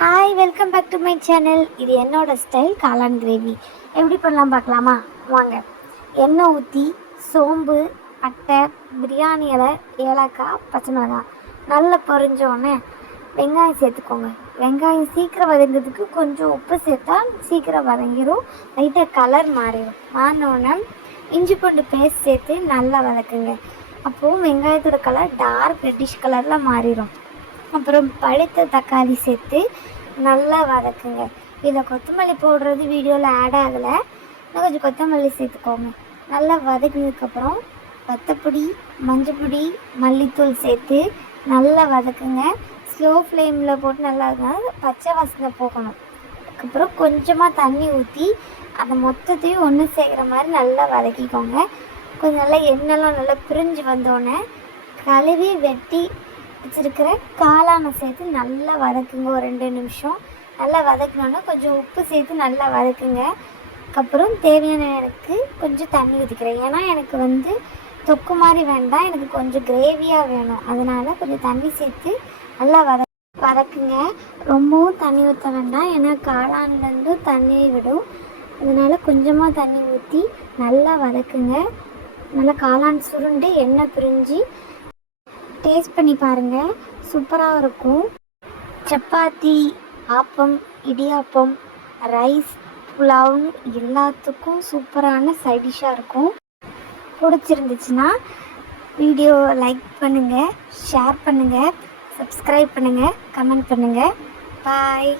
Hi, welcome back to my channel. இது என்னோட style காளான் கிரேவி. எப்படி பண்ணலாம் பார்க்கலாமா? வாங்க. எண்ணெய் ஊற்றி சோம்பு, பட்டை, பிரியாணி இலை, ஏலக்காய், பச்சை மிளகாய் நல்லா பொரிஞ்சோடனே வெங்காயம் சேர்த்துக்கோங்க. வெங்காயம் சீக்கிரம் வதங்கிறதுக்கு கொஞ்சம் உப்பு சேர்த்தா சீக்கிரம் வதங்கிடும். லைட்டாக கலர் மாறினோடனே இஞ்சி பூண்டு பேஸ்ட் சேர்த்து நல்லா வதக்குங்க. அப்போது வெங்காயத்தோட கலர் டார்க் ரெட்டிஷ் கலரில் மாறிடும். அப்புறம் பழுத்த தக்காளி சேர்த்து நல்லா வதக்குங்க. இதில் கொத்தமல்லி போடுறது வீடியோவில் ஆட் ஆகலை, இன்னும் கொஞ்சம் கொத்தமல்லி சேர்த்துக்கோங்க. நல்லா வதக்கினதுக்கப்புறம் வத்தப்பொடி, மஞ்சப்பொடி, மல்லித்தூள் சேர்த்து நல்லா வதக்குங்க. ஸ்லோ ஃப்ளேமில் போட்டு நல்லா பச்சை வாசனை போகணும். அதுக்கப்புறம் கொஞ்சமாக தண்ணி ஊற்றி அதை மொத்தத்தையும் ஒன்று சேர்க்குற மாதிரி நல்லா வதக்கிக்கோங்க. கொஞ்சம் நல்லா எண்ணெய்லாம் நல்லா பிரிஞ்சு வந்தோடனே கழுவி வெட்டி வச்சுருக்கிற காளானை சேர்த்து நல்லா வதக்குங்க. ஒரு 2 நிமிஷம் நல்லா வதக்கினோன்னா கொஞ்சம் உப்பு சேர்த்து நல்லா வதக்குங்க. அதுக்கப்புறம் தேவையான எனக்கு கொஞ்சம் தண்ணி ஊற்றிக்கிறேன். ஏன்னா எனக்கு தொக்கு மாதிரி வேண்டாம், எனக்கு கொஞ்சம் கிரேவியாக வேணும். அதனால் கொஞ்சம் தண்ணி சேர்த்து நல்லா வதக்குங்க. ரொம்பவும் தண்ணி ஊற்ற வேண்டாம், ஏன்னா காளான்லேருந்து தண்ணி விடும். அதனால் கொஞ்சமாக தண்ணி ஊற்றி நல்லா வதக்குங்க. நல்லா காளான் சுருண்டு எண்ணெய் பிரிஞ்சு டேஸ்ட் பண்ணி பாருங்கள், சூப்பராக இருக்கும். சப்பாத்தி, ஆப்பம், இடியாப்பம், ரைஸ், புலாவ்னு எல்லாத்துக்கும் சூப்பரான சைடிஷ்ஷாக இருக்கும். பிடிச்சிருந்துச்சுன்னா வீடியோ லைக் பண்ணுங்கள், ஷேர் பண்ணுங்கள், சப்ஸ்கிரைப் பண்ணுங்கள், கமெண்ட் பண்ணுங்கள். பாய்.